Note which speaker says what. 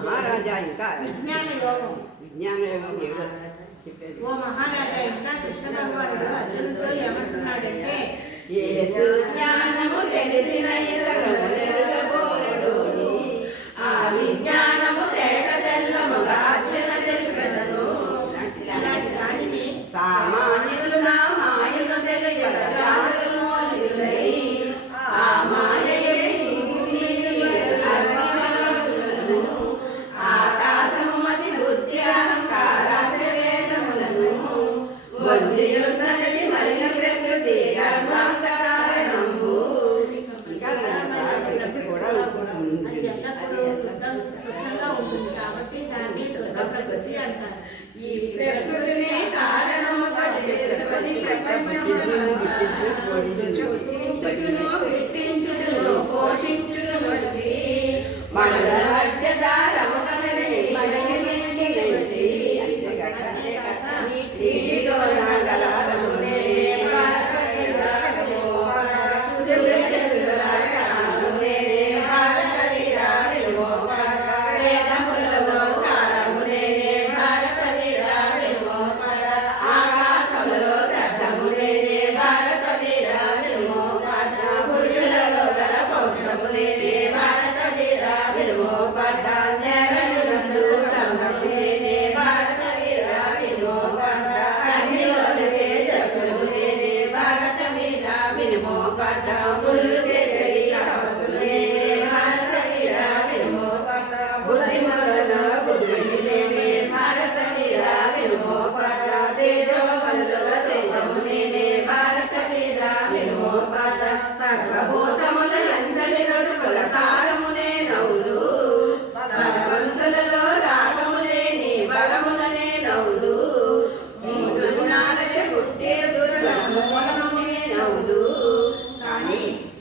Speaker 1: మహారాజా ఇంకా
Speaker 2: విజ్ఞాన యోగం
Speaker 1: విజ్ఞాన యోగం
Speaker 2: ఓ మహారాజా ఇంకా కృష్ణ భగవానుడు అర్జునుడితో ఏమంటున్నాడంటే
Speaker 1: యేసు జ్ఞానము తెలిసిన ఇతరము నెరుగబోరెడోని. ఆ విజ్ఞానము తేట తెల్లముగా అర్జున తెలిపెదను.
Speaker 2: ఇలాంటి దానిని
Speaker 1: సామాన్యులు ప్రకృతి
Speaker 2: అంటారు.
Speaker 1: ఈ ప్రకృతిని కారణముగా చేసుకొని ప్రపంచమును మండల